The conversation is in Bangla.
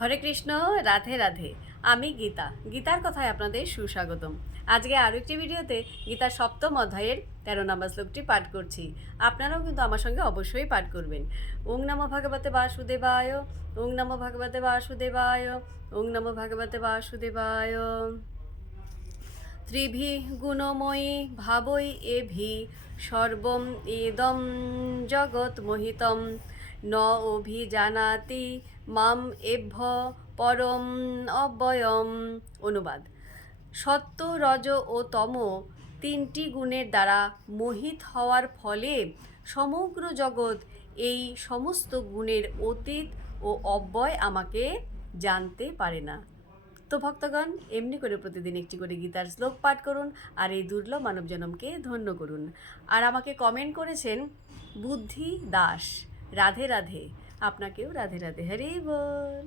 হরে কৃষ্ণ, রাধে রাধে। আমি গীতার কথায় আপনাদের সুস্বাগতম। আজকে আরও একটি ভিডিওতে গীতার সপ্তম অধ্যায়ের 13 নম্বর শ্লোকটি পাঠ করছি। আপনারাও কিন্তু আমার সঙ্গে অবশ্যই পাঠ করবেন। ওং নমো ভগবতে বাসুদেবায়, ওং নমো ভগবতে বাসুদেবায়, ওং নমো ভগবতে বাসুদেবায়। ত্রিভি গুণময়ী ভাবৈ এভি সর্বম ইদম জগৎ মোহিতম ন অভিজানাতি মাম এভ্য পরম অব্যয়ম। অনুবাদ: সত্য, রজ ও তম তিনটি গুণের দ্বারা মোহিত হওয়ার ফলে সমগ্র জগৎ এই সমস্ত গুণের অতীত ও অব্যয় আমাকে জানতে পারে না। তো ভক্তগণ, এমনি করে প্রতিদিন একটি করে গীতার শ্লোক পাঠ করুন আর এই দুর্লভ মানব জনমকে ধন্য করুন। আর আমাকে কমেন্ট করেছেন বুদ্ধি দাস, রাধে রাধে। আপনাকেও রাধে রাধে। হরি বল।